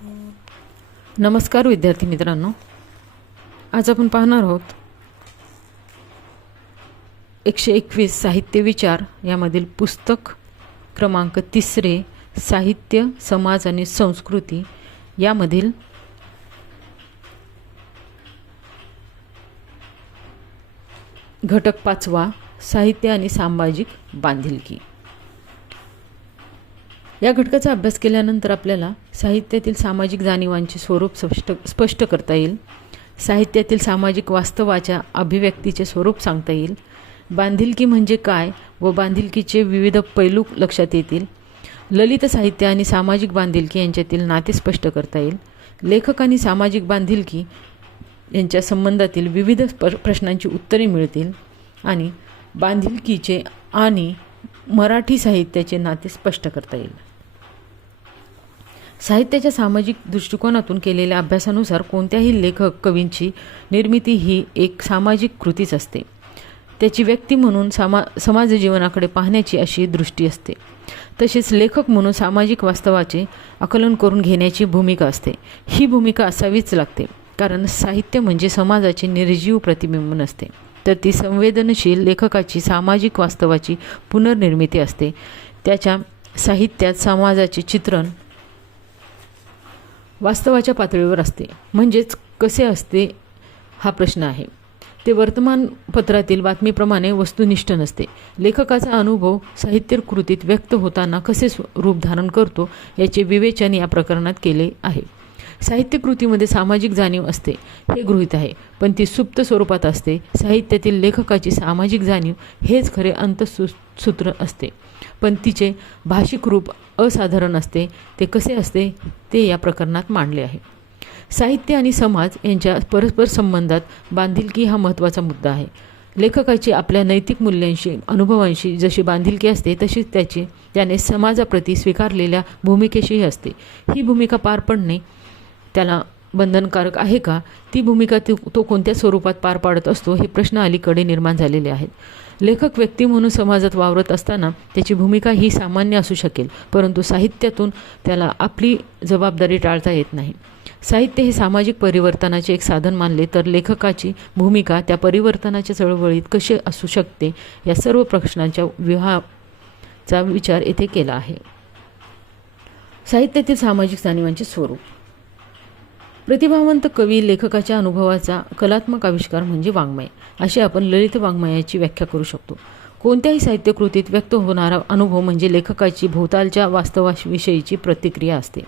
नमस्कार विद्यार्थी मित्रांनो, आज आपण पाहणार आहोत 121 साहित्य विचार यामधील पुस्तक क्रमांक 3 साहित्य, समाज आणि संस्कृती यामधील घटक 5 साहित्य आणि सामाजिक बांधिलकी। या घटकाचा अभ्यास केल्यानंतर आपल्याला साहित्यातील सामाजिक जाणीवांचे स्वरूप स्पष्ट करता येईल, साहित्यातील सामाजिक वास्तवाच्या अभिव्यक्तीचे स्वरूप सांगता येईल, बांधिलकी म्हणजे काय व बांधिलकीचे विविध पैलू लक्षात येतील, ललित साहित्य आणि सामाजिक बांधिलकी यांच्यातील नाते स्पष्ट करता येईल, लेखक आणि सामाजिक बांधिलकी यांच्या संबंधातील विविध प्रश्नांची उत्तरे मिळतील आणि बांधिलकीचे आणि मराठी साहित्याचे नाते स्पष्ट करता येईल। साहित्याच्या सामाजिक दृष्टिकोनातून केलेल्या अभ्यासानुसार कोणत्याही लेखक कवींची निर्मिती ही एक सामाजिक कृतीच असते। त्याची व्यक्ती म्हणून समाज जीवनाकडे पाहण्याची अशी दृष्टी असते। तसेच लेखक म्हणून सामाजिक वास्तवाचे आकलन करून घेण्याची भूमिका असते। ही भूमिका असावीच लागते, कारण साहित्य म्हणजे समाजाचे निर्जीव प्रतिबिंब नसते, तर ती संवेदनशील लेखकाची सामाजिक वास्तवाची पुनर्निर्मिती असते। त्याच्या साहित्यात समाजाचे चित्रण वास्तवाच्या पातळीवर असते। म्हणजेच कसे असते हा प्रश्न आहे। ते वर्तमानपत्रातील बातमीप्रमाणे वस्तुनिष्ठ नसते। लेखकाचा अनुभव साहित्य कृतीत व्यक्त होताना कसे रूप धारण करतो याचे विवेचन या प्रकरणात केले आहे। साहित्य कृतीमध्ये सामाजिक जाणीव असते हे गृहीत आहे, पण ती सुप्त स्वरूपात असते। साहित्यातील लेखकाची सामाजिक जाणीव हेच खरे अंतसूत्र असते, पण तिचे भाषिक रूप असाधारण असते। ते कसे असते ते या प्रकरणात मांडले आहे। साहित्य आणि समाज यांच्या परस्पर संबंधात बांधिलकी हा महत्त्वाचा मुद्दा आहे। लेखकाची आपल्या नैतिक मूल्यांशी अनुभवांशी जशी बांधिलकी असते, तशीच त्याने समाजाप्रती स्वीकारलेल्या भूमिकेशीही असते। ही भूमिका पार पडणे त्याला बंधनकारक आहे का? ती भूमिका तो कोणत्या स्वरूपात पार पाडत असतो हे प्रश्न अलीकडे निर्माण झालेले आहेत। लेखक व्यक्ती म्हणून समाजात वावरत असताना त्याची भूमिका ही सामान्य असू शकेल, परंतु साहित्यातून त्याला आपली जबाबदारी टाळता येत नाही। साहित्य हे सामाजिक परिवर्तनाचे एक साधन मानले तर लेखकाची भूमिका त्या परिवर्तनाच्या चळवळीत कशी असू शकते या सर्व प्रश्नांचा विचार येथे केला आहे। साहित्यातील सामाजिक जाणीवांचे स्वरूप। प्रतिभावंत कवी लेखकाच्या अनुभवाचा कलात्मक आविष्कार म्हणजे वाङ्मय, अशी आपण ललित वाङ्मयाची व्याख्या करू शकतो। कोणत्याही साहित्य कृतीत व्यक्त होणारा अनुभव म्हणजे लेखकाची भोवतालच्या वास्तवाविषयीची प्रतिक्रिया असते।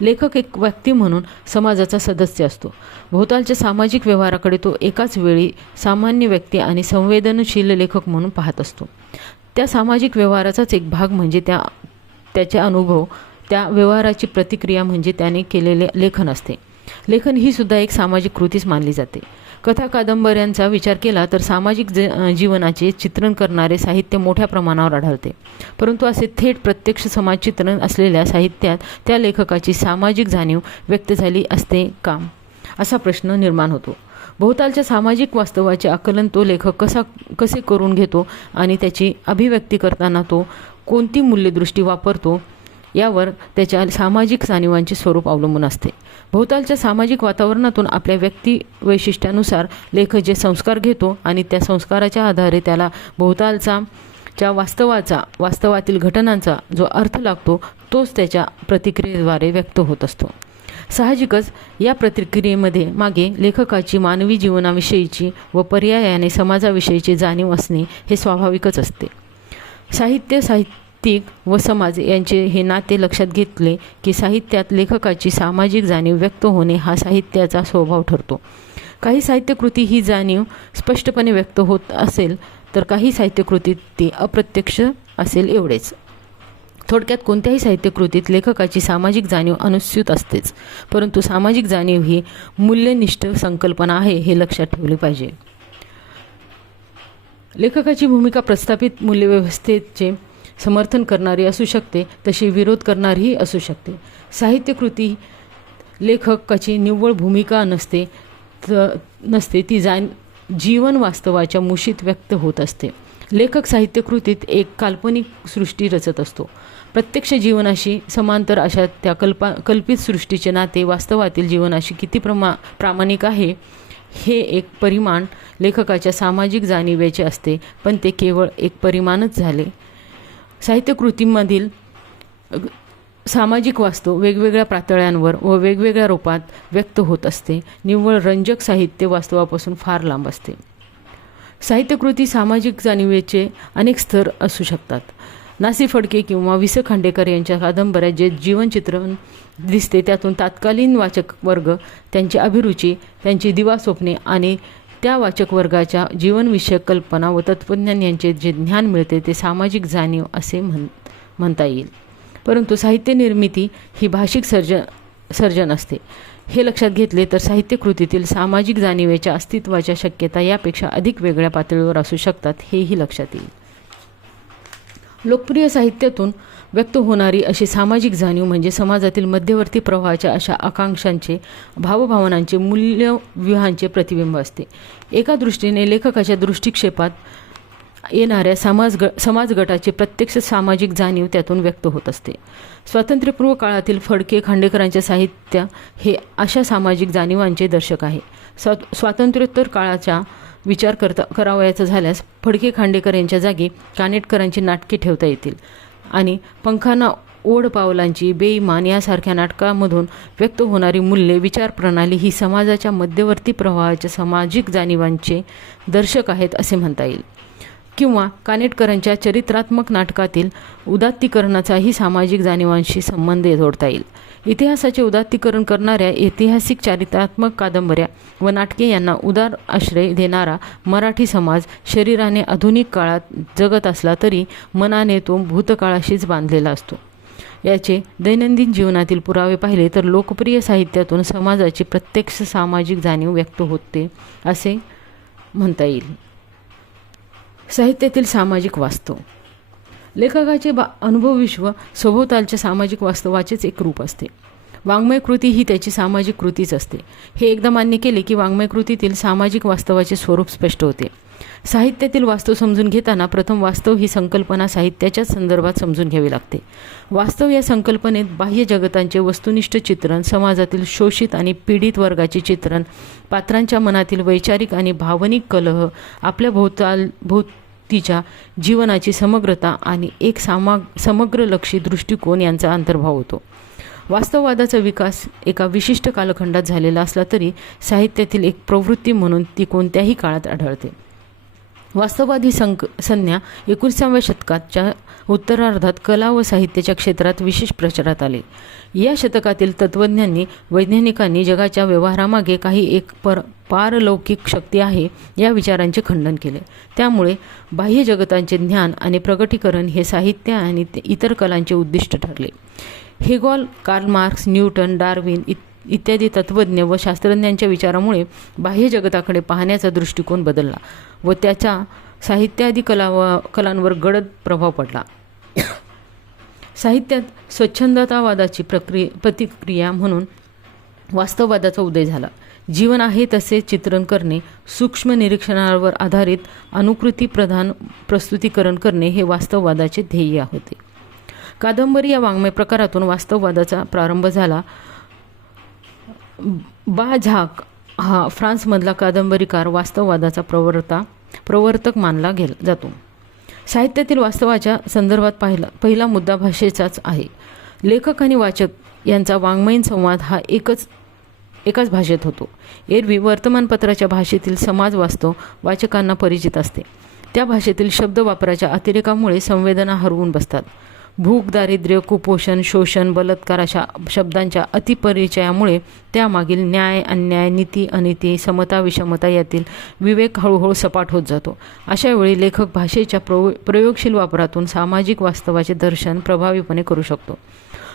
लेखक एक व्यक्ती म्हणून समाजाचा सदस्य असतो। भोवतालच्या सामाजिक व्यवहाराकडे तो एकाच वेळी सामान्य व्यक्ती आणि संवेदनशील लेखक म्हणून पाहत असतो। त्या सामाजिक व्यवहाराचाच एक भाग म्हणजे त्याचे अनुभव, त्या व्यवहाराची प्रतिक्रिया म्हणजे त्याने केलेले लेखन असते। लेखन ही सुद्धा एक सामाजिक कृतीच मानली जाते। कथा कादंबऱ्यांचा विचार केला तर सामाजिक जीवनाचे चित्रण करणारे साहित्य मोठ्या प्रमाणावर आढळते, परंतु असे थेट प्रत्यक्ष समाज चित्रण असलेल्या साहित्यात त्या लेखकाची सामाजिक जाणीव व्यक्त झाली असते का, असा प्रश्न निर्माण होतो। भोवतालच्या सामाजिक वास्तवाचे आकलन तो लेखक कसे करून घेतो आणि त्याची अभिव्यक्ती करताना तो कोणती मूल्यदृष्टी वापरतो यावर त्याच्या सामाजिक जाणीवांचे स्वरूप अवलंबून असते। भोवतालच्या सामाजिक वातावरणातून आपल्या व्यक्ती वैशिष्ट्यानुसार लेखक जे संस्कार घेतो आणि त्या संस्काराच्या आधारे त्याला भोवतालच्या वास्तवातील घटनांचा जो अर्थ लागतो तोच त्याच्या प्रतिक्रियेद्वारे व्यक्त होत असतो। साहजिकच या प्रतिक्रियेमध्ये मागे लेखकाची मानवी जीवनाविषयीची व पर्यायाने समाजाविषयीची जाणीव असणे हे स्वाभाविकच असते। साहित्य व समाज यांचे हे नाते लक्षात घेतले की साहित्यात लेखकाची सामाजिक जाणीव व्यक्त होणे हा साहित्याचा स्वभाव ठरतो। काही साहित्यकृती ही जाणीव स्पष्टपणे व्यक्त होत असेल तर काही साहित्यकृतीत ती अप्रत्यक्ष असेल एवढेच। थोडक्यात कोणत्याही साहित्यकृतीत लेखकाची सामाजिक जाणीव अनुस्यूत असतेच, परंतु सामाजिक जाणीव ही मूल्यनिष्ठ संकल्पना आहे हे लक्षात ठेवले पाहिजे। लेखकाची भूमिका प्रस्थापित मूल्यव्यवस्थेचे समर्थन करणारी असू शकते, तशी विरोध करणारीही असू शकते। साहित्यकृती लेखकाची निव्वळ भूमिका नसते, ती जीवन वास्तवाच्या मुशीत व्यक्त होत असते। लेखक साहित्यकृतीत एक काल्पनिक सृष्टी रचत असतो। प्रत्यक्ष जीवनाशी समांतर अशा त्या कल्पित सृष्टीचे नाते वास्तवातील जीवनाशी किती प्रामाणिक आहे हे एक परिमाण लेखकाच्या सामाजिक जाणिवेचे असते, पण ते केवळ एक परिमाणच झाले. साहित्यकृतीमधील सामाजिक वास्तव वेगवेगळ्या पातळ्यांवर व वेगवेगळ्या रूपात व्यक्त होत असते. निव्वळ रंजक साहित्य वास्तवापासून फार लांब असते. साहित्यकृती सामाजिक जाणिवेचे अनेक स्तर असू शकतात. नासी फडके किंवा वि स खांडेकर यांच्या कादंबऱ्यात जे जीवनचित्रण दिसते त्यातून तत्कालीन वाचक वर्ग, त्यांची अभिरुची, त्यांची दिवास्वप्ने आणि त्या वाचक वर्गाच्या जीवनविषयक कल्पना व तत्त्वज्ञान यांचे जे ज्ञान मिळते ते सामाजिक जाणीव असे म्हणता येईल. परंतु साहित्य निर्मिती ही भाषिक सर्जन असते. हे लक्षात घेतले तर साहित्यकृतीतील सामाजिक जाणिवेच्या अस्तित्वाच्या शक्यता यापेक्षा अधिक वेगळ्या पातळीवर असू शकतात हेही लक्षात येईल. लोकप्रिय साहित्यातून व्यक्त होणारी अशी सामाजिक जाणीव म्हणजे समाजातील मध्यवर्ती प्रवाहाच्या अशा आकांक्षांचे, भावभावनांचे, मूल्यव्यूहांचे प्रतिबिंब असते. एका दृष्टीने लेखकाच्या दृष्टिक्षेपात येणाऱ्या समाजगटाची प्रत्यक्ष सामाजिक जाणीव त्यातून व्यक्त होत असते. स्वातंत्र्यपूर्व काळातील फडके खांडेकरांचे साहित्य हे अशा सामाजिक जाणीवांचे दर्शक आहे. स्वातंत्र्योत्तर काळाचा विचार करावयाचा झाल्यास फडके खांडेकर यांच्या जागी कानेटकरांची नाटके ठेवता येतील आणि पंखाना ओढ पावलांची, बेईमान यासारख्या नाटकामधून व्यक्त होणारी मूल्ये, विचारप्रणाली ही समाजाच्या मध्यवर्ती प्रवाहाच्या सामाजिक जाणीवांचे दर्शक आहेत असे म्हणता येईल. किंवा कानेटकरांच्या चरित्रात्मक नाटकातील उदात्तीकरणाचाही सामाजिक जाणीवांशी संबंध जोडता येईल. इतिहासाचे उदात्तीकरण करणाऱ्या ऐतिहासिक चारित्र्यात्मक कादंबऱ्या व नाटके यांना उदार आश्रय देणारा मराठी समाज शरीराने आधुनिक काळात जगत असला तरी मनाने तो भूतकाळाशीच बांधलेला असतो. याचे दैनंदिन जीवनातील पुरावे पाहिले तर लोकप्रिय साहित्यातून समाजाची प्रत्यक्ष सामाजिक जाणीव व्यक्त होते असे म्हणता येईल. साहित्यातील सामाजिक वास्तव. लेखकाचे अनुभवविश्व सभोवतालच्या सामाजिक वास्तवाचेच एक रूप असते. वाङ्मय कृती ही त्याची सामाजिक कृतीच असते. हे एकदा मान्य केले की वाङ्मय कृतीतील सामाजिक वास्तवाचे स्वरूप स्पष्ट होते. साहित्यातील वास्तव समजून घेताना प्रथम वास्तव ही संकल्पना साहित्याच्या संदर्भात समजून घ्यावी लागते. वास्तव या संकल्पनेत बाह्य जगतांचे वस्तुनिष्ठ चित्रण, समाजातील शोषित आणि पीडित वर्गाचे चित्रण, पात्रांच्या मनातील वैचारिक आणि भावनिक कलह, आपल्या भोवतीच्या जीवनाची समग्रता आणि एक समग्रलक्षी दृष्टिकोन यांचा अंतर्भाव होतो. वास्तववादाचा विकास एका विशिष्ट कालखंडात झालेला असला तरी साहित्यातील एक प्रवृत्ती म्हणून ती कोणत्याही काळात आढळते. वास्तववाद ही संज्ञा 19व्या शतकाच्या उत्तरार्धात कला व साहित्याच्या क्षेत्रात विशेष प्रचारात आले. या शतकातील तत्त्वज्ञांनी, वैज्ञानिकांनी जगाच्या व्यवहारामागे काही एक पारलौकिक शक्ती आहे या विचारांचे खंडन केले. त्यामुळे बाह्य जगतांचे ज्ञान आणि प्रगटीकरण हे साहित्य आणि इतर कलांचे उद्दिष्ट ठरले. हेगॉल, कार्ल मार्क्स, न्यूटन, डार्विन इत्यादी तत्त्वज्ञ व शास्त्रज्ञांच्या विचारामुळे बाह्य जगताकडे पाहण्याचा दृष्टिकोन बदलला व त्याचा साहित्यादी कलांवर गडद प्रभाव पडला. साहित्यात स्वच्छंदतावादाची प्रतिक्रिया म्हणून वास्तववादाचा उदय झाला. जीवन आहे तसे चित्रण करणे, सूक्ष्म निरीक्षणावर आधारित अनुकृती प्रधान प्रस्तुतीकरण करणे हे वास्तववादाचे ध्येय होते. कादंबरी या वाङ्मय प्रकारातून वास्तववादाचा प्रारंभ झाला. झाक हा फ्रान्समधला कादंबरीकार वास्तववादाचा प्रवर्तक मानला जातो. साहित्यातील वास्तवाच्या संदर्भात पहिला मुद्दा भाषेचाच आहे. लेखक आणि वाचक यांचा वाङ्मयीन संवाद हा एकाच भाषेत होतो. एरवी वर्तमानपत्राच्या भाषेतील समाज वास्तव वाचकांना परिचित असते. त्या भाषेतील शब्द वापराच्या अतिरेकामुळे संवेदना हरवून बसतात. भूक, दारिद्र्य, कुपोषण, शोषण, बलात्कार अशा शब्दांच्या अतिपरिचयामुळे त्यामागील न्याय, अन्याय, नीती, अनिती, समता, विषमता यातील विवेक हळूहळू सपाट होत जातो. अशावेळी लेखक भाषेच्या प्रयोगशील वापरातून सामाजिक वास्तवाचे दर्शन प्रभावीपणे करू शकतो.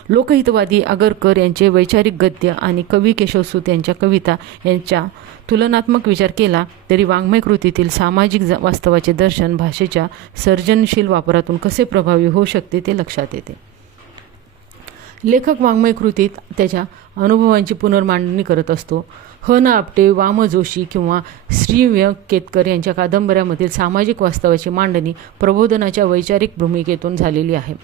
लोकहितवादी आगरकर यांचे वैचारिक गद्य आणि कवी केशवसूत यांच्या कविता यांचा तुलनात्मक विचार केला तरी वाङ्मय कृतीतील सामाजिक वास्तवाचे दर्शन भाषेच्या सर्जनशील वापरातून कसे प्रभावी होऊ शकते ते लक्षात येते. लेखक वाङ्मय कृतीत त्याच्या अनुभवांची पुनर्मांडणी करत असतो. ह.न. आपटे, वाम जोशी किंवा श्री व्य. केतकर यांच्या कादंबऱ्यामधील सामाजिक वास्तवाची मांडणी प्रबोधनाच्या वैचारिक भूमिकेतून झालेली आहे.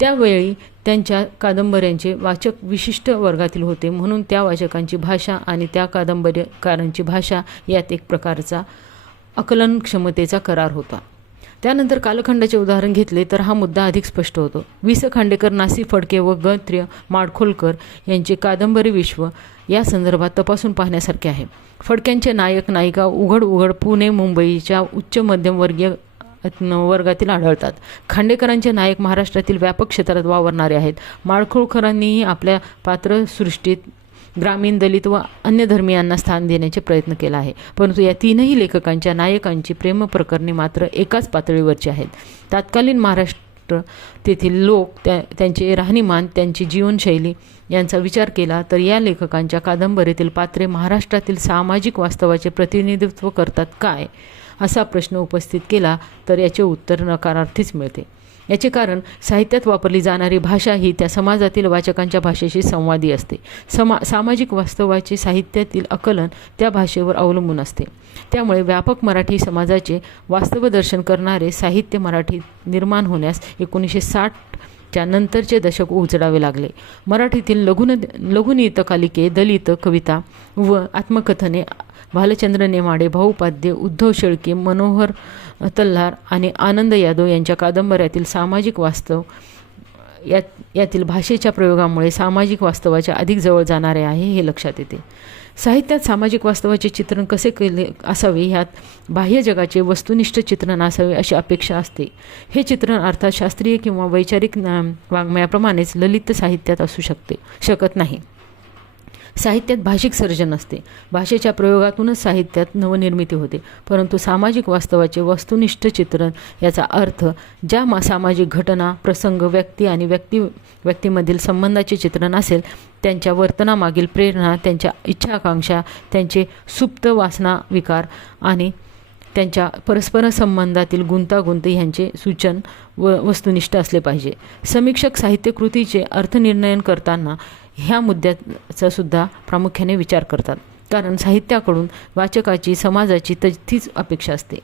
त्यावेळी त्यांच्या कादंबऱ्यांचे वाचक विशिष्ट वर्गातील होते, म्हणून त्या वाचकांची भाषा आणि त्या कादंबरीकारांची भाषा यात एक प्रकारचा आकलन क्षमतेचा करार होता. त्यानंतर कालखंडाचे उदाहरण घेतले तर हा मुद्दा अधिक स्पष्ट होतो. वि. स. खांडेकर, ना. सी. फडके व ग. माडखोलकर यांचे कादंबरी विश्व या संदर्भात तपासून पाहण्यासारखे आहे. फडक्यांचे नायक नायिका उघड पुणे मुंबईच्या उच्च मध्यमवर्गीय वर्गातील आढळतात. खांडेकरांचे नायक महाराष्ट्रातील व्यापक क्षेत्रात वावरणारे आहेत. माडखोलकरांनीही आपल्या पात्रसृष्टीत ग्रामीण, दलित व अन्य धर्मीयांना स्थान देण्याचे प्रयत्न केला आहे. परंतु या तीनही लेखकांच्या नायकांची प्रेमप्रकरणे मात्र एकाच पातळीवरची आहेत. तत्कालीन महाराष्ट्र, तेथील लोक, त्यांचे राहणीमान, त्यांची जीवनशैली यांचा विचार केला तर या लेखकांच्या कादंबरीतील पात्रे महाराष्ट्रातील सामाजिक वास्तवाचे प्रतिनिधित्व करतात काय, असा प्रश्न उपस्थित केला तर याचे उत्तर नकारार्थीच मिळते. याचे कारण साहित्यात वापरली जाणारी भाषा ही त्या समाजातील वाचकांच्या भाषेशी संवादी असते. सामाजिक वास्तवाचे साहित्यातील आकलन त्या भाषेवर अवलंबून असते. त्यामुळे व्यापक मराठी समाजाचे वास्तवदर्शन करणारे साहित्य मराठीत निर्माण होण्यास 1960च्या नंतरचे दशक उजडावे लागले. मराठीतील लघुनियतकालिके, दलित कविता व आत्मकथने, भालचंद्र नेमाडे, भाऊपाध्ये, उद्धव शेळके, मनोहर तल्हार आणि आनंद यादव यांच्या कादंबऱ्यातील सामाजिक वास्तव यातील भाषेच्या प्रयोगामुळे सामाजिक वास्तवाच्या अधिक जवळ जाणारे आहे हे लक्षात येते. साहित्यात सामाजिक वास्तवाचे चित्रण कसे केले असावे, ह्यात बाह्य जगाचे वस्तुनिष्ठ चित्रण असावे अशी अपेक्षा असते. हे चित्रण अर्थात शास्त्रीय किंवा वैचारिक वाङ्मयाप्रमाणेच ललित साहित्यात असू शकत नाही. साहित्यात भाषिक सर्जन असते. भाषेच्या प्रयोगातूनच साहित्यात नवनिर्मिती होते. परंतु सामाजिक वास्तवाचे वस्तुनिष्ठ चित्रण याचा अर्थ ज्या सामाजिक घटना, प्रसंग, व्यक्ती आणि व्यक्तीमधील संबंधाचे चित्रण असेल, त्यांच्या वर्तनामागील प्रेरणा, त्यांच्या इच्छाकांक्षा, त्यांचे सुप्त वासना विकार आणि त्यांच्या परस्पर संबंधातील गुंतागुंत ह्यांचे सूचन वस्तुनिष्ठ असले पाहिजे. समीक्षक साहित्यकृतीचे अर्थनिर्णयन करताना ह्या मुद्द्याचा सुद्धा प्रामुख्याने विचार करतात, कारण साहित्याकडून वाचकाची, समाजाची तीच अपेक्षा असते.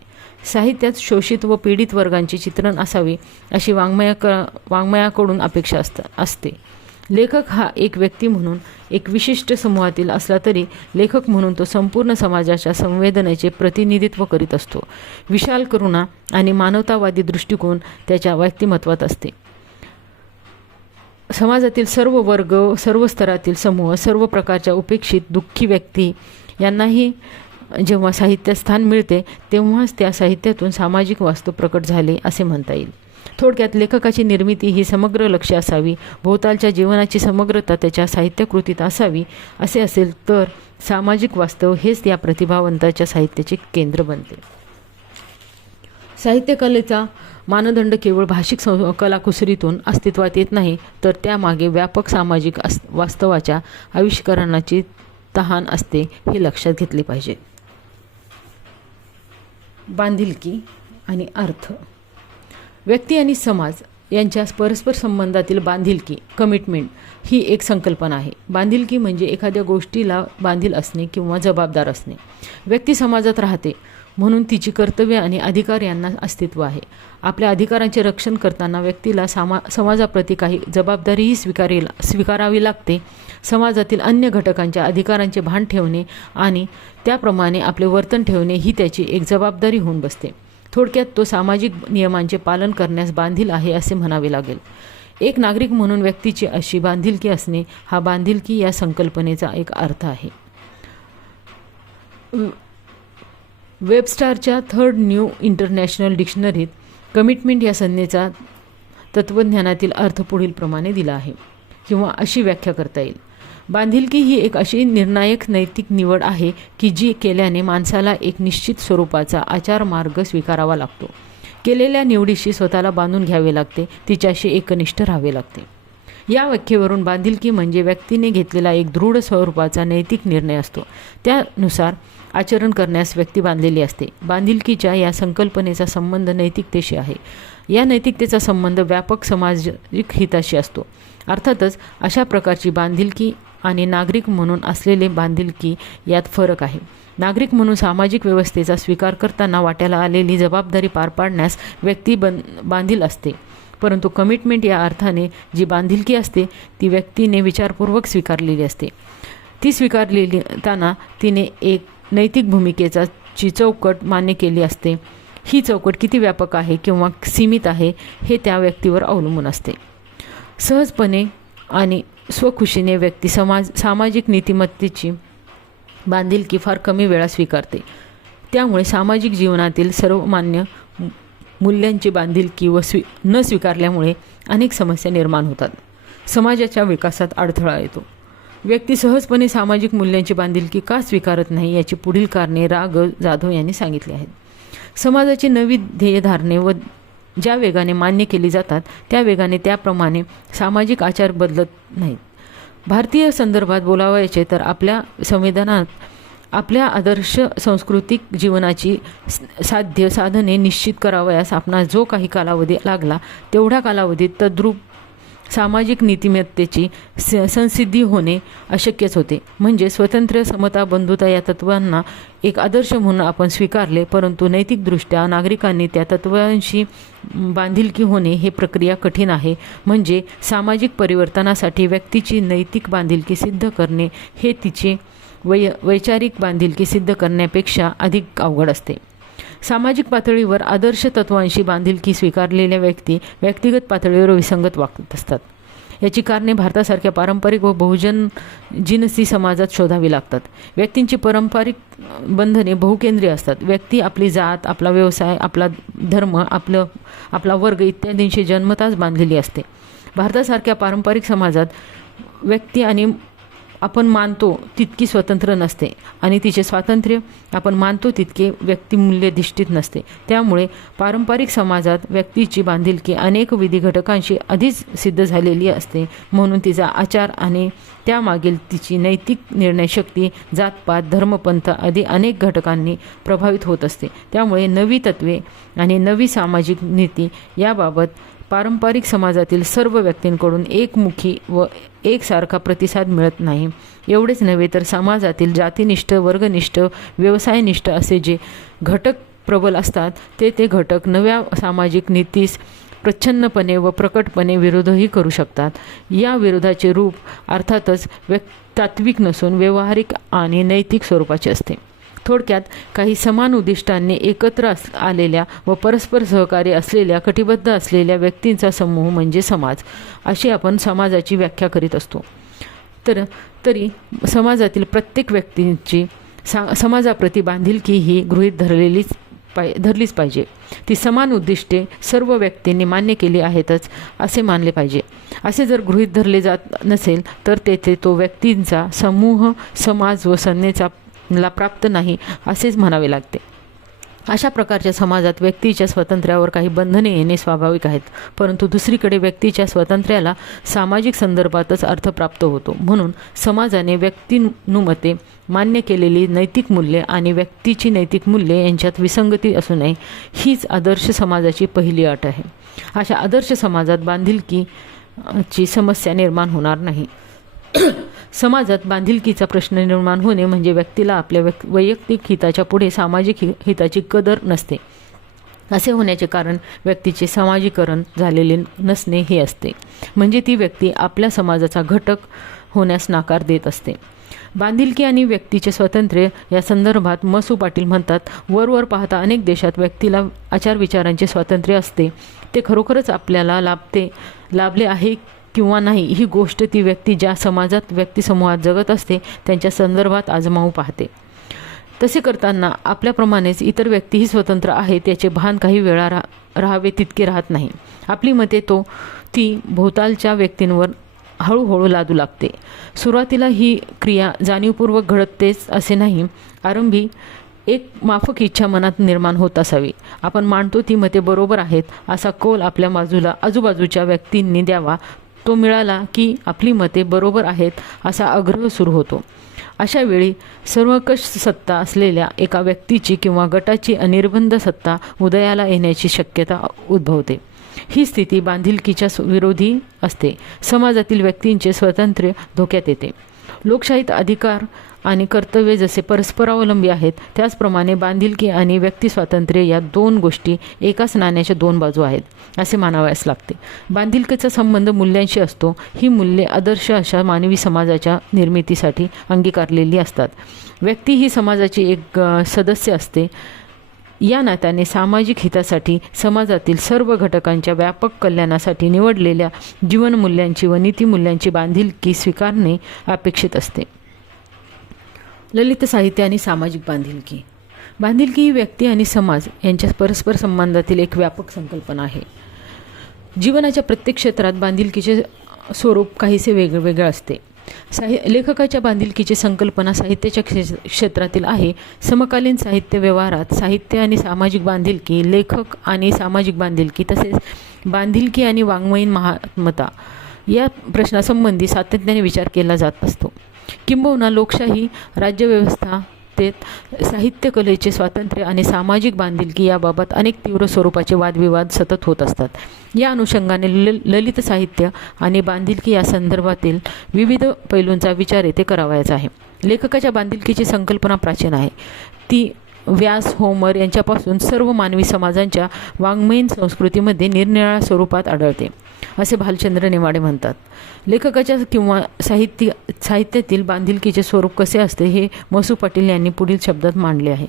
साहित्यात शोषित व पीडित वर्गांचे चित्रण असावे अशी वाङ्मयाकडून अपेक्षा असते. लेखक हा एक व्यक्ती म्हणून एक विशिष्ट समूहातील असला तरी लेखक म्हणून तो संपूर्ण समाजाच्या संवेदनेचे प्रतिनिधित्व करीत असतो. विशाल करुणा आणि मानवतावादी दृष्टिकोन त्याच्या व्यक्तिमत्वात असते. समाजातील सर्व वर्ग, सर्व स्तरातील समूह, सर्व प्रकारच्या उपेक्षित, दुःखी व्यक्ती यांनाही जेव्हा साहित्यात स्थान मिळते तेव्हाच त्या साहित्यातून सामाजिक वास्तव प्रकट झाले असे म्हणता येईल. थोडक्यात लेखकाची निर्मिती ही समग्र लक्ष्य असावी, भोवतालच्या जीवनाची समग्रता त्याच्या साहित्यकृतीत असावी. असे असेल तर सामाजिक वास्तव हेच या प्रतिभावंताच्या साहित्याचे केंद्र बनते. साहित्यकलेचा मानदंड केवळ भाषिक कलाकुसरीतून अस्तित्वात येत नाही, तर त्यामागे व्यापक सामाजिक वास्तवाच्या आविष्करणाची तहान असते, हे लक्षात घेतले पाहिजे. बांधिलकी आणि अर्थ. व्यक्ती आणि समाज यांच्या परस्पर संबंधातील बांधिलकी, कमिटमेंट ही एक संकल्पना आहे. बांधिलकी म्हणजे एखाद्या गोष्टीला बांधील असणे किंवा जबाबदार असणे. व्यक्ती समाजात राहते म्हणून तिची कर्तव्य आणि अधिकार यांना अस्तित्व आहे. आपल्या अधिकारांचे रक्षण करताना व्यक्तीला समाजाप्रती काही जबाबदारीही स्वीकारावी लागते. समाजातील अन्य घटकांच्या अधिकारांचे भान ठेवणे आणि त्याप्रमाणे आपले वर्तन ठेवणे ही त्याची एक जबाबदारी होऊन बसते. थोडक्यात तो सामाजिक नियमांचे पालन करण्यास बांधील आहे असे म्हणावे लागेल. एक नागरिक म्हणून व्यक्तीची अशी बांधिलकी असणे हा बांधिलकी या संकल्पनेचा एक अर्थ आहे. वेबस्टरच्या थर्ड न्यू इंटरनॅशनल डिक्शनरीत कमिटमेंट या संज्ञेचा तत्त्वज्ञानातील अर्थ पुढीलप्रमाणे दिला आहे किंवा अशी व्याख्या करता येईल. बांधिलकी ही एक अशी निर्णायक नैतिक निवड आहे की जी केल्याने माणसाला एक निश्चित स्वरूपाचा आचारमार्ग स्वीकारावा लागतो. केलेल्या निवडीशी स्वतःला बांधून घ्यावे लागते, तिच्याशी एकनिष्ठ राहावे लागते. या व्याख्येवरून बांधिलकी म्हणजे व्यक्तीने घेतलेला एक दृढ स्वरूपाचा नैतिक निर्णय असतो. त्यानुसार आचरण करण्यास व्यक्ती बांधलेली असते. बांधिलकीच्या या संकल्पनेचा संबंध नैतिकतेशी आहे. या नैतिकतेचा संबंध व्यापक सामाजिक हिताशी असतो. अर्थातच अशा प्रकारची बांधिलकी आणि नागरिक म्हणून असलेले बांधिलकी यात फरक आहे. नागरिक म्हणून सामाजिक व्यवस्थेचा स्वीकार करताना वाट्याला आलेली जबाबदारी पार पाडण्यास व्यक्ती बांधील असते. परंतु कमिटमेंट या अर्थाने जी बांधिलकी असते ती व्यक्तीने विचारपूर्वक स्वीकारलेली असते. ती स्वीकारलेताना तिने एक नैतिक भूमिकेचा चौकट मान्य केली असते. ही चौकट किती व्यापक आहे किंवा सीमित आहे हे त्या व्यक्तीवर अवलंबून असते. सहजपणे आणि स्वखुशीने व्यक्ती सामाजिक नीतिमत्तेची बांधिलकी फार कमी वेळा स्वीकारते. त्यामुळे सामाजिक जीवनातील सर्वमान्य मूल्यांची बांधिलकी न स्वीकारल्यामुळे अनेक समस्या निर्माण होतात. समाजाच्या विकासात अडथळा येतो. व्यक्ती सहजपणे सामाजिक मूल्यांची बांधिलकी का स्वीकारत नाही याची पुढील कारणे जाधव यांनी सांगितली आहेत. समाजाची नवी ध्येयधारणे व ज्या वेगाने मान्य केली जातात त्या वेगाने त्याप्रमाणे सामाजिक आचार बदलत नाहीत. भारतीय संदर्भात बोलावायचे तर आपल्या संविधानात आपल्या आदर्श सांस्कृतिक जीवनाची साधने निश्चित करावयास आपणास जो काही कालावधी लागला तेवढ्या कालावधीत तद्रूप सामाजिक नीतिमत्तेची संसिद्धी होणे अशक्यच होते. म्हणजे स्वातंत्र्य, समता, बंधुता या तत्वांना एक आदर्श म्हणून आपण स्वीकारले, परंतु नैतिकदृष्ट्या नागरिकांनी त्या तत्वांशी बांधिलकी होणे हे प्रक्रिया कठीण आहे. म्हणजे सामाजिक परिवर्तनासाठी व्यक्तीची नैतिक बांधिलकी सिद्ध करणे हे तिचे वैचारिक बांधिलकी सिद्ध करण्यापेक्षा अधिक अवघड असते. सामाजिक पातळीवर आदर्श तत्वांशी बांधिलकी स्वीकारलेल्या व्यक्ती व्यक्तिगत पातळीवर विसंगत वागत असतात. याची कारणे भारतासारख्या पारंपरिक व बहुजन जिनसी समाजात शोधावी लागतात. व्यक्तींची पारंपरिक बंधने बहुकेंद्रीय असतात. व्यक्ती आपली जात, आपला व्यवसाय, आपला धर्म, आपला वर्ग इत्यादींशी जन्मताच बांधलेली असते. भारतासारख्या पारंपरिक समाजात व्यक्ती आणि आपण मानतो तितकी स्वतंत्र नसते आणि तिचे स्वातंत्र्य आपण मानतो तितके व्यक्तिमूल्यधिष्ठित नसते. त्यामुळे पारंपरिक समाजात व्यक्तीची बांधिलकी अनेक विधी घटकांशी आधीच सिद्ध झालेली असते. म्हणून तिचा आचार आणि त्यामागील तिची नैतिक निर्णयशक्ती जातपात, धर्मपंथ आदी अनेक घटकांनी प्रभावित होत असते. त्यामुळे नवी तत्त्वे आणि नवी सामाजिक नीती याबाबत पारंपरिक समाजातील सर्व व्यक्तींकडून एकमुखी व एकसारखा प्रतिसाद मिळत नाही. एवढेच नव्हे तर समाजातील जातीनिष्ठ, वर्गनिष्ठ, व्यवसायनिष्ठ असे जे घटक प्रबल असतात ते घटक नव्या सामाजिक नीतीस प्रच्छन्नपणे व प्रकटपणे विरोधही करू शकतात. या विरोधाचे रूप अर्थातच तात्विक नसून व्यावहारिक आणि नैतिक स्वरूपाचे असते. थोडक्यात काही समान उद्दिष्टांनी एकत्र आलेल्या व परस्पर सहकार्य असलेल्या कटिबद्ध असलेल्या व्यक्तींचा समूह म्हणजे समाज अशी आपण समाजाची व्याख्या करीत असतो. तरी समाजातील प्रत्येक व्यक्तींची समाजाप्रती बांधिलकी ही गृहीत धरलीच पाहिजे. ती समान उद्दिष्टे सर्व व्यक्तींनी मान्य केली आहेतच असे मानले पाहिजे. असे जर गृहीत धरले जात नसेल तर तेथे तो व्यक्तींचा समूह, समाज व संज्ञेचा ला प्राप्त नाही असेच म्हणावे लागते. अशा प्रकारच्या समाजात व्यक्तीच्या स्वातंत्र्यावर काही बंधने येणे स्वाभाविक आहेत. परंतु दुसरीकडे व्यक्तीच्या स्वातंत्र्याला सामाजिक संदर्भातच अर्थ प्राप्त होतो. म्हणून समाजाने व्यक्तिनुमते मान्य केलेली नैतिक मूल्ये आणि व्यक्तीची नैतिक मूल्ये यांच्यात विसंगती असू नये हीच आदर्श समाजाची पहिली अट आहे. अशा आदर्श समाजात बांधिलकीची समस्या निर्माण होणार नाही. समाजात बांधिलकीचा प्रश्न निर्माण होणे म्हणजे व्यक्तीला आपल्या वैयक्तिक हिताच्या पुढे सामाजिक हिताची कदर नसते. असे होण्याचे कारण व्यक्तीचे सामाजिकरण झालेले नसणे हे असते. म्हणजे ती व्यक्ती आपल्या समाजाचा घटक होण्यास नकार देत असते. बांधिलकी आणि व्यक्तीचे स्वातंत्र्य या संदर्भात मसू पाटील म्हणतात, वरवर पाहता अनेक देशात व्यक्तीला आचारविचारांचे स्वातंत्र्य असते. ते खरोखरच आपल्याला लाभले आहे किंवा नाही ही गोष्ट ती व्यक्ती ज्या समाजात व्यक्तिसमूहात जगत असते त्यांच्या संदर्भात आजमावून पाहते. तसे करताना आपल्याप्रमाणेच इतर व्यक्तीही स्वतंत्र आहेत याचे भान काही वेळा राहावे तितके राहत नाही. आपली मते ती भोवतालच्या व्यक्तींवर हळूहळू लादू लागते. सुरुवातीला ही क्रिया जाणीवपूर्वक घडतेच असे नाही. आरंभी एक माफक इच्छा मनात निर्माण होत असावी. आपण मानतो ती मते बरोबर आहेत असा कौल आपल्या आजूबाजूच्या व्यक्तींनी द्यावा. तो मिळाला की आपली मते बरोबर आहेत असा आग्रह सुरू होतो. अशा वेळी सर्वंकष सत्ता असलेल्या एका व्यक्तीची किंवा गटाची अनिर्बंध सत्ता उदयाला येण्याची शक्यता उद्भवते. ही स्थिती बांधिलकीच्या विरोधी असते. समाजातील व्यक्तींचे स्वातंत्र्य धोक्यात येते. लोकशाहीत अधिकार आणि कर्तव्ये जसे परस्परावलंबी आहेत, त्याचप्रमाणे बांधिलकी आणि व्यक्ती स्वातंत्र्य या दोन गोष्टी एकाच नाण्याच्या दोन बाजू आहेत असे मानावयास लागते. बांधिलकीचा संबंध मूल्यांशी असतो. ही मूल्ये आदर्श अशा मानवी समाजाच्या निर्मितीसाठी अंगीकारलेली असतात. व्यक्ती ही समाजाची एक सदस्य असते. या नात्याने सामाजिक हितासाठी समाजातील सर्व घटकांच्या व्यापक कल्याणासाठी निवडलेल्या जीवनमूल्यांची व नीतिमूल्यांची बांधिलकी स्वीकारणे अपेक्षित असते. ललित साहित्य आणि सामाजिक बांधिलकी. बांधिलकी ही व्यक्ती आणि समाज यांच्या परस्पर संबंधातील एक व्यापक संकल्पना आहे. जीवनाच्या प्रत्येक क्षेत्रात बांधिलकीचे स्वरूप काहीसे वेगवेगळे असते. लेखकाच्या बांधिलकीची संकल्पना साहित्याच्या क्षेत्रातील आहे. समकालीन साहित्य व्यवहारात साहित्य आणि सामाजिक बांधिलकी, लेखक आणि सामाजिक बांधिलकी तसेच बांधिलकी आणि वाङ्मयीन महात्मता या प्रश्नासंबंधी सातत्याने विचार केला जात असतो. किंबहुना लोकशाही, राज्यव्यवस्था, साहित्य कलेचे स्वातंत्र्य आणि सामाजिक बांधिलकी याबाबत अनेक तीव्र स्वरूपाचे वादविवाद सतत होत असतात. या अनुषंगाने ललित साहित्य आणि बांधिलकी या संदर्भातील विविध पैलूंचा विचार येथे करावयाचा आहे. लेखकाच्या बांधिलकीची संकल्पना प्राचीन आहे. ती व्यास, होमर यांच्यापासून सर्व मानवी समाजांच्या वाङ्मयीन संस्कृतीमध्ये निरनिराळ्या स्वरूपात आढळते असे भालचंद्र नेमाडे म्हणतात. लेखकाच्या किंवा साहित्यातील बांधिलकीचे स्वरूप कसे असते हे मसू पाटील यांनी पुढील शब्दात मांडले आहे.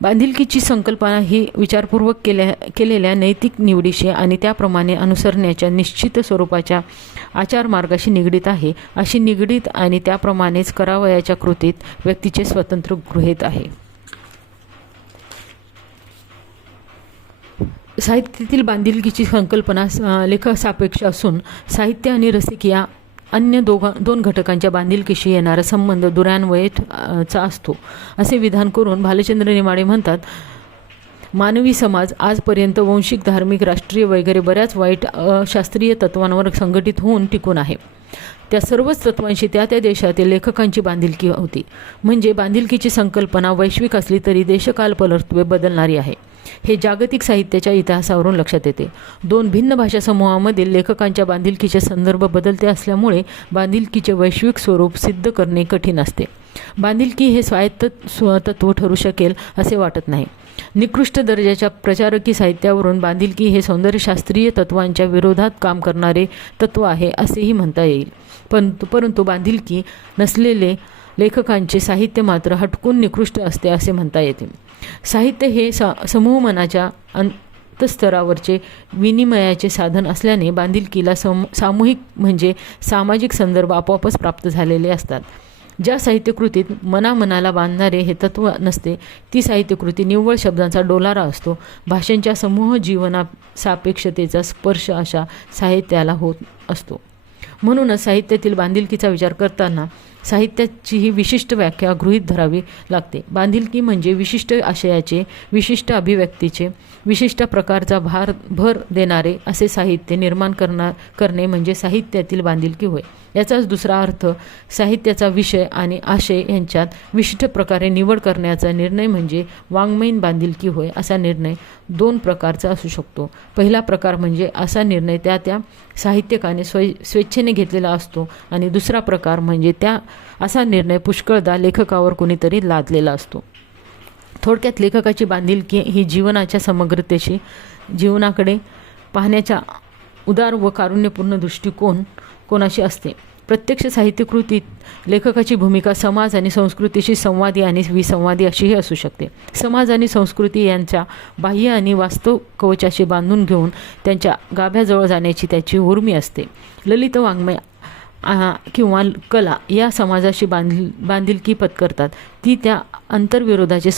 बांधिलकीची संकल्पना ही विचारपूर्वक केलेल्या नैतिक निवडीशी आणि त्याप्रमाणे अनुसरण्याच्या निश्चित स्वरूपाच्या आचारमार्गाशी निगडीत आहे. अशी निगडीत आणि त्याप्रमाणेच करावयाच्या कृतीत व्यक्तीचे स्वातंत्र्य गृहीत आहे. साहित्यातील बांधिलकीची संकल्पना लेखसापेक्ष असून साहित्य आणि रसिक या अन्य दोन घटकांच्या बांधिलकीशी येणारा संबंध दुरान्वयीचा असतो असे विधान करून भालचंद्र नेमाडे म्हणतात, मानवी समाज आजपर्यंत वंशिक, धार्मिक, राष्ट्रीय वगैरे बऱ्याच वाईट अशास्त्रीय तत्वांवर संघटित होऊन टिकून आहे. त्या सर्वच तत्वांशी त्या देशातील लेखकांची बांधिलकी होती. म्हणजे बांधिलकीची संकल्पना वैश्विक असली तरी देशकाल परत्वे बदलणारी आहे. हे जागतिक साहित्याच्या इतिहासावरून लक्षात येते. दोन भिन्न भाषा समूहामधील लेखकांच्या बांधिलकीचे संदर्भ बदलते असल्यामुळे बांधिलकीचे वैश्विक स्वरूप सिद्ध करणे कठीण असते. बांधिलकी हे स्वायत्त तत्व ठरू शकेल असे वाटत नाही. निकृष्ट दर्जाच्या प्रचारकी साहित्यावरून बांधिलकी हे सौंदर्यशास्त्रीय तत्वांच्या विरोधात काम करणारे तत्व आहे असेही म्हणता येईल. परंतु बांधिलकी नसलेले लेखकांचे साहित्य मात्र हटकून निकृष्ट असते असे म्हणता येते. साहित्य हे समूह मनाच्या अंतस्तरावरचे विनिमयाचे साधन असल्याने बांधिलकीला सामूहिक म्हणजे सामाजिक संदर्भ आपोआपच प्राप्त झालेले असतात. ज्या साहित्यकृतीत मनाला बांधणारे हे तत्व नसते ती साहित्यकृती निव्वळ शब्दांचा डोलारा असतो. भाषांच्या समूह जीवना सापेक्षतेचा स्पर्श अशा साहित्याला होत असतो. म्हणूनच साहित्यातील बांधिलकीचा विचार करताना साहित्याची ही विशिष्ट व्याख्या गृहीत धरावी लागते. बांधिलकी म्हणजे विशिष्ट आशयाचे, विशिष्ट अभिव्यक्तीचे, विशिष्ट प्रकारचा भर देणारे असे साहित्य निर्माण करणे म्हणजे साहित्यातील बांधिलकी होय. याचाच दुसरा अर्थ साहित्याचा विषय आणि आशय यांच्यात विशिष्ट प्रकारे निवड करण्याचा निर्णय म्हणजे वाङ्मयीन बांधिलकी होय. असा निर्णय दोन प्रकारचा असू शकतो. पहिला प्रकार म्हणजे असा निर्णय त्या साहित्यकाने स्वेच्छेने घेतलेला असतो आणि दुसरा प्रकार म्हणजे असा निर्णय पुष्कळदा लेखकावर कोणीतरी लादलेला असतो. थोडक्यात लेखकाची बांधिलकी ही जीवनाच्या समग्रतेशी, जीवनाकडे पाहण्याच्या उदार व कारुण्यपूर्ण दृष्टिकोनाशी असते. प्रत्यक्ष साहित्यकृतीत लेखकाची भूमिका समाज आणि संस्कृतीशी संवादी आणि विसंवादी अशीही असू शकते. समाज आणि संस्कृती यांच्या बाह्य आणि वास्तव कवचाशी बांधून घेऊन त्यांच्या गाभ्याजवळ जाण्याची त्याची उर्मी असते. ललित वाङ्मय किंवा कला या समाजाशी बांधिलकी पत्करतात. ती त्या अंतर्विरोधाचे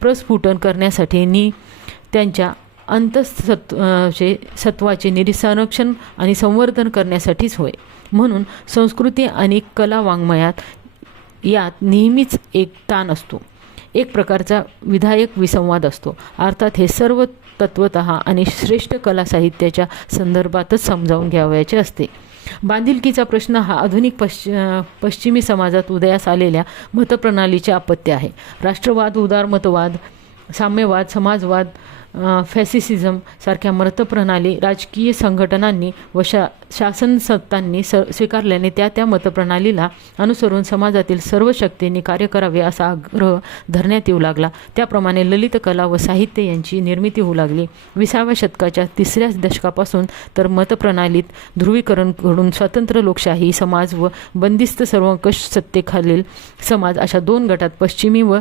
प्रस्फुटन करण्यासाठी नि त्यांच्या सत्वाचे संरक्षण आणि संवर्धन करण्यासाठीच होय. म्हणून संस्कृती आणि कला वाङ्मयात यात नेहमीच एक ताण असतो, एक प्रकारचा विधायक विसंवाद असतो. अर्थात हे सर्व तत्वतः आणि श्रेष्ठ कला साहित्याच्या संदर्भातच समजावून घ्यावयाचे असते. बांधिलकीचा प्रश्न हा आधुनिक पश्चिमी समाजात उदयास आलेल्या मतप्रणालीचे अपत्य आहे. राष्ट्रवाद, उदारमतवाद, साम्यवाद, समाजवाद, फॅसिसिझम सारख्या मतप्रणाली राजकीय संघटनांनी व शासनसत्तांनी स्वीकारल्याने त्या मतप्रणालीला अनुसरून समाजातील सर्व शक्तींनी कार्य करावे असा आग्रह धरण्यात येऊ लागला. त्याप्रमाणे ललित कला व साहित्य यांची निर्मिती होऊ लागली. 20व्या शतकाच्या 3ऱ्या दशकापासून तर मतप्रणालीत ध्रुवीकरण घडून स्वतंत्र लोकशाही समाज व बंदिस्त सर्वंकष सत्तेखालील समाज अशा 2 गटात पश्चिमी व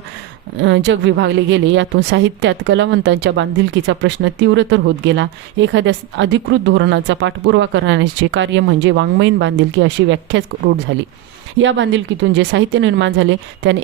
जग विभागले गेले. यातून साहित्यात कलावंतांच्या बांधिलकीचा प्रश्न तीव्रतर होत गेला. एखाद्या अधिकृत धोरणाचा पाठपुरावा करण्याचे कार्य म्हणजे वाङ्मयीन बांधिलकी अशी व्याख्याच रूढ झाली. या बांधिलकीतून जे साहित्य निर्माण झाले त्याने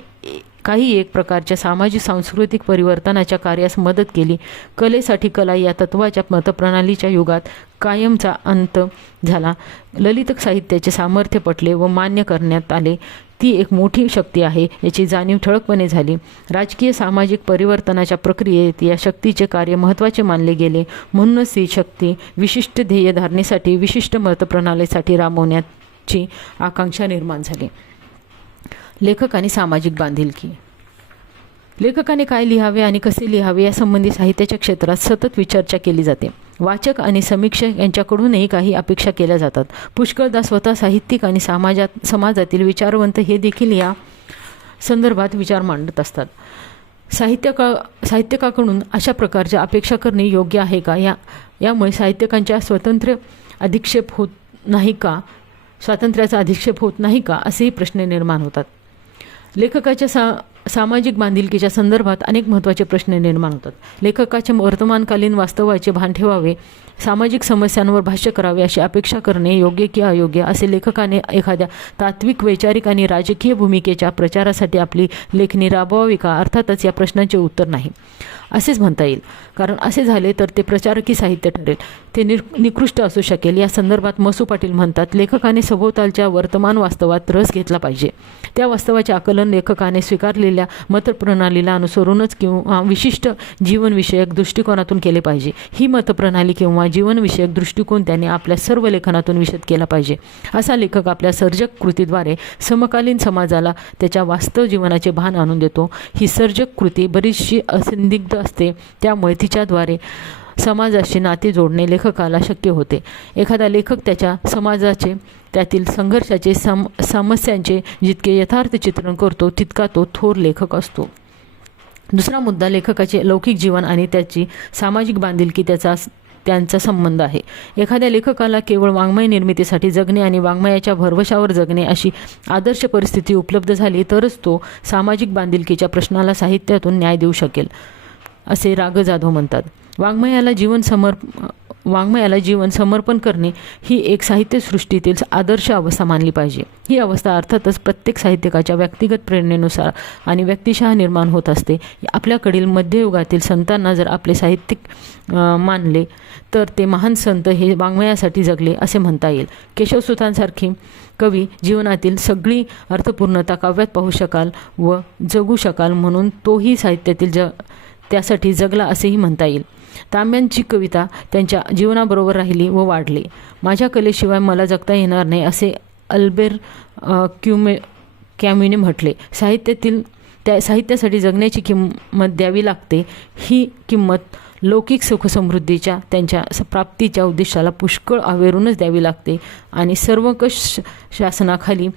काही एक प्रकारच्या सामाजिक सांस्कृतिक परिवर्तनाच्या कार्यास मदत केली. कलेसाठी कला या तत्वाच्या मतप्रणालीच्या युगात कायमचा अंत झाला. ललित साहित्याचे सामर्थ्य पटले व मान्य करण्यात आले. ती एक मोठी शक्ती आहे याची जाणीव ठळकपणे झाली. राजकीय सामाजिक परिवर्तनाच्या प्रक्रियेत या शक्तीचे कार्य महत्त्वाचे मानले गेले. म्हणूनच ही शक्ती विशिष्ट ध्येयधारणेसाठी विशिष्ट मतप्रणालीसाठी राबवण्याची आकांक्षा निर्माण झाली. लेखक आणि सामाजिक बांधिलकी. लेखकाने काय लिहावे आणि कसे लिहावे यासंबंधी साहित्याच्या क्षेत्रात सतत विचर्चा केली जाते. वाचक आणि समीक्षक यांच्याकडूनही काही अपेक्षा केल्या जातात. पुष्कळदा स्वतः साहित्यिक आणि समाजातील विचारवंत हे देखील या संदर्भात विचार मांडत असतात. साहित्यकाकडून अशा प्रकारच्या अपेक्षा करणे योग्य आहे का? यामुळे साहित्यिकांच्या स्वातंत्र्याचा अधिक्षेप होत नाही का असेही प्रश्न निर्माण होतात. लेखकाच्या सामाजिक बांधिलकीच्या संदर्भात अनेक महत्त्वाचे प्रश्न निर्माण होतात. लेखकाच्या वर्तमानकालीन वास्तवाचे भान ठेवावे, सामाजिक समस्यांवर भाष्य करावे अशी अपेक्षा करणे योग्य की अयोग्य असे लेखकाने एखाद्या तात्विक, वैचारिक आणि राजकीय भूमिकेच्या प्रचारासाठी आपली लेखणी राबवावी का? अर्थातच या प्रश्नाचे उत्तर नाही असेच म्हणता येईल. कारण असे झाले तर ते प्रचारकी साहित्य ठरेल, ते निकृष्ट असू शकेल. या संदर्भात मसू पाटील म्हणतात, लेखकाने सभोवतालच्या वर्तमान वास्तवात रस घेतला पाहिजे. त्या वास्तवाचे आकलन लेखकाने स्वीकारलेल्या मतप्रणालीला अनुसरूनच किंवा विशिष्ट जीवनविषयक दृष्टिकोनातून केले पाहिजे. ही मतप्रणाली किंवा जीवनविषयक दृष्टिकोन त्याने आपल्या सर्व लेखनातून विशद केला पाहिजे. असा लेखक आपल्या सर्जक कृतीद्वारे समकालीन समाजाला त्याच्या वास्तव जीवनाचे भान आणून देतो. ही सर्जक कृती बरीचशी असंदिग्ध असते, त्यामुळे तिच्याद्वारे समाजाशी नाते जोडणे लेखकाला शक्य होते. एखादा लेखक त्याच्या समाजाचे, त्यातील संघर्षाचे, समस्यांचे जितके यथार्थ चित्रण करतो तितका तो थोर लेखक असतो. दुसरा मुद्दा लेखकाचे लौकिक जीवन आणि त्याची सामाजिक बांधिलकी त्यांचा संबंध आहे. एखाद्या लेखकाला केवळ वाङ्मय निर्मितीसाठी जगणे आणि वाङ्मयाच्या भरवशावर जगणे अशी आदर्श परिस्थिती उपलब्ध झाली तरच तो सामाजिक बांधिलकीच्या प्रश्नाला साहित्यातून न्याय देऊ शकेल असे राग जाधव म्हणतात. वाङ्मयाला जीवन समर्पण करणे ही एक साहित्यसृष्टीतील आदर्श अवस्था मानली पाहिजे. ही अवस्था अर्थातच प्रत्येक साहित्यिकाच्या व्यक्तिगत प्रेरणेनुसार आणि व्यक्तिशः निर्माण होत असते. आपल्याकडील मध्ययुगातील संतांना जर आपले साहित्यिक मानले तर ते महान संत हे वाङ्मयासाठी जगले असे म्हणता येईल. केशवसुतांसारखी कवी जीवनातील सगळी अर्थपूर्णता काव्यात पाहू शकाल व जगू शकाल म्हणून तोही साहित्यातील त्यासाठी जगला असेही म्हणता येईल. तांब्यांची कविता त्यांच्या जीवनाबरोबर राहिली व वाढली. माझ्या कलेशिवाय मला जगता येणार नाही असे अल्बेर कॅम्यूने म्हटले. साहित्यासाठी जगण्याची किंमत द्यावी लागते. ही किंमत लौकिक सुखसमृद्धीच्या त्यांच्या प्राप्तीच्या उद्देशाला पुष्कळ आवेरूनच द्यावी लागते आणि सर्वंकष शासनाखाली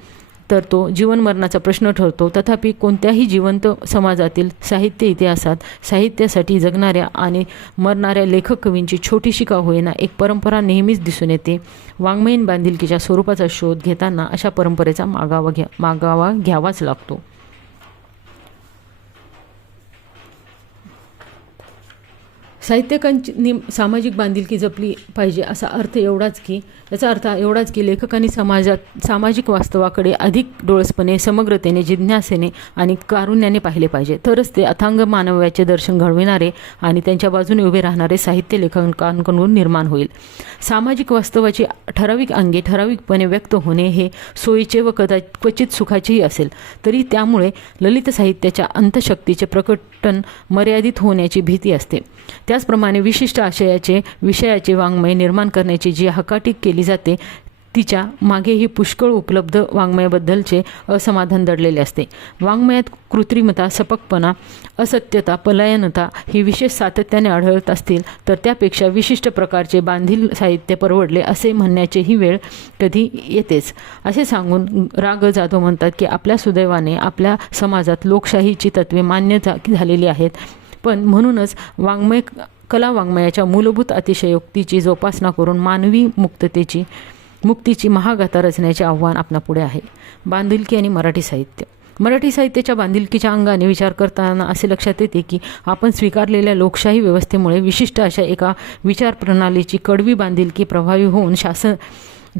तर तो जीवनमरणाचा प्रश्न ठरतो. तथापि कोणत्याही जिवंत समाजातील साहित्य इतिहासात साहित्यासाठी जगणाऱ्या आणि मरणाऱ्या लेखक कवींची छोटीशी का होईना एक परंपरा नेहमीच दिसून येते. वाङ्मयीन बांधिलकीच्या स्वरूपाचा शोध घेताना अशा परंपरेचा मागावा घ्यावाच लागतो. साहित्यिकांनी सामाजिक बांधिलकी जपली पाहिजे याचा अर्थ एवढाच की लेखकांनी सामाजिक वास्तवाकडे अधिक डोळसपणे, समग्रतेने, जिज्ञासेने आणि कारुण्याने पाहिले पाहिजे. तरच ते अथांग मानव्याचे दर्शन घडविणारे आणि त्यांच्या बाजूने उभे राहणारे साहित्य लेखकांकडून निर्माण होईल. सामाजिक वास्तवाची ठराविक अंगे ठराविकपणे व्यक्त होणे हे सोयीचे व क्वचित सुखाचेही असेल तरी त्यामुळे ललित साहित्याच्या अंतशक्तीचे पटकन मर्यादित होण्याची भीती असते. त्याचप्रमाणे विशिष्ट विषयाचे वाङ्मय निर्माण करण्याची जी हकाटी केली जाते तिच्या मागेही पुष्कळ उपलब्ध वाङ्मयाबद्दलचे असमाधान दडलेले असते. वाङ्मयात कृत्रिमता, सपकपणा, असत्यता, पलायनता ही विशेष सातत्याने आढळत असतील तर त्यापेक्षा विशिष्ट प्रकारचे बांधील साहित्य परवडले असे म्हणण्याचीही वेळ कधी येतेच. असे सांगून राग जाधव म्हणतात की आपल्या सुदैवाने आपल्या समाजात लोकशाहीची तत्त्वे मान्य झालेली आहेत, पण म्हणूनच कला वाङ्मयाच्या मूलभूत अतिशयोक्तीची जोपासना करून मानवी मुक्तीची महागाथा रचण्याचे आव्हान आपणापुढे आहे. बांधिलकी आणि मराठी साहित्य. मराठी साहित्याच्या बांधिलकीच्या अंगाने विचार करताना असे लक्षात येते की आपण स्वीकारलेल्या लोकशाही व्यवस्थेमुळे विशिष्ट अशा एका विचारप्रणालीची कडवी बांधिलकी प्रभावी होऊन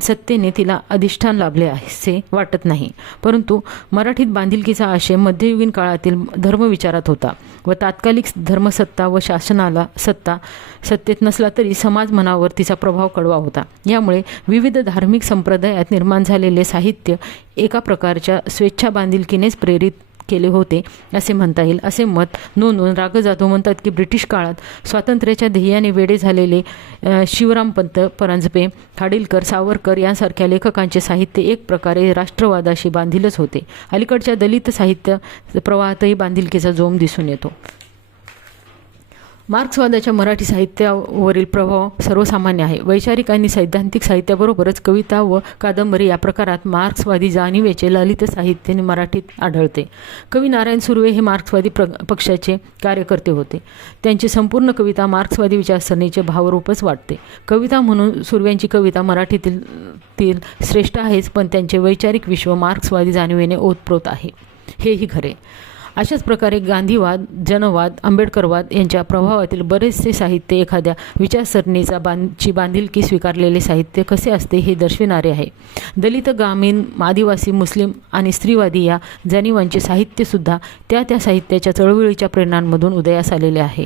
सत्तेने तिला अधिष्ठान लाभले असे वाटत नाही. परंतु मराठीत बांधिलकीचा आशय मध्ययुगीन काळातील धर्मविचारात होता व तात्कालिक धर्मसत्ता व शासनाला सत्तेत नसला तरी समाज मनावर तिचा प्रभाव कडवा होता. यामुळे विविध धार्मिक संप्रदायात निर्माण झालेले साहित्य एका प्रकारच्या स्वेच्छा बांधिलकीनेच प्रेरित केले होते असे म्हणता येईल, असे मत नोंदवून राग जाधव म्हणतात की ब्रिटिश काळात स्वातंत्र्याच्या ध्येयाने वेडे झालेले शिवरामपंत परांजपे, खाडिलकर, सावरकर यांसारख्या लेखकांचे साहित्य एक प्रकारे राष्ट्रवादाशी बांधीलच होते. अलीकडच्या दलित साहित्य प्रवाहातही बांधिलकीचा जोम दिसून येतो. मार्क्सवादाच्या मराठी साहित्यावरील प्रभाव सर्वसामान्य आहे. वैचारिक आणि सैद्धांतिक साहित्याबरोबरच कविता व कादंबरी या प्रकारात मार्क्सवादी जाणीवेचे ललित साहित्य मराठीत आढळते. कवी नारायण सुर्वे हे मार्क्सवादी पक्षाचे कार्यकर्ते होते. त्यांची संपूर्ण कविता मार्क्सवादी विचारसरणीचे भावरूपच वाटते. कविता म्हणून सुर्व्यांची कविता मराठीतील श्रेष्ठ आहेच, पण त्यांचे वैचारिक विश्व मार्क्सवादी जाणीवेने ओतप्रोत आहे, हेही खरे. अशाच प्रकारे गांधीवाद, जनवाद, आंबेडकरवाद यांच्या प्रभावातील बरेचसे साहित्य एखाद्या विचारसरणीची बांधिलकी स्वीकारलेले साहित्य कसे असते हे दर्शविणारे आहे. दलित, ग्रामीण, आदिवासी, मुस्लिम आणि स्त्रीवादी या जाणीवांचे साहित्यसुद्धा त्या साहित्याच्या चळवळीच्या प्रेरणांमधून उदयास आलेले आहे.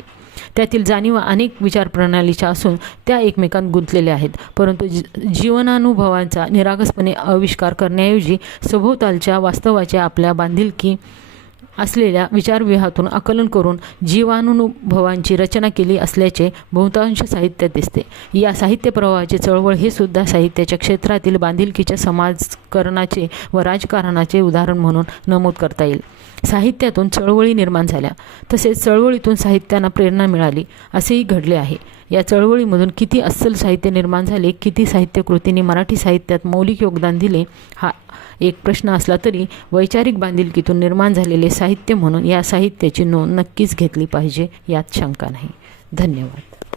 त्यातील जाणीवा अनेक विचारप्रणालीच्या असून त्या एकमेकांत गुंतलेल्या आहेत, परंतु जीवनानुभवांचा निरागसपणे आविष्कार करण्याऐवजी सभोवतालच्या वास्तवाच्या आपल्या बांधिलकी असलेल्या विचारव्यूहातून आकलन करून जीवानुभवांची रचना केली असल्याचे बहुतांश साहित्यात दिसते. या साहित्य प्रवाहाचे चळवळ हे सुद्धा साहित्याच्या क्षेत्रातील बांधिलकीच्या समाजकरणाचे व राजकारणाचे उदाहरण म्हणून नमूद करता येईल. साहित्यातून चळवळी निर्माण झाल्या, तसेच चळवळीतून साहित्यांना प्रेरणा मिळाली असेही घडले आहे. या चळवळीमधून किती अस्सल साहित्य निर्माण झाले, किती साहित्यकृतींनी मराठी साहित्यात मौलिक योगदान दिले हा एक प्रश्न असला तरी वैचारिक बांधिलकीतून निर्माण झालेले साहित्य म्हणून या साहित्याची नोंद नक्कीच घेतली पाहिजे, यात शंका नाही. धन्यवाद.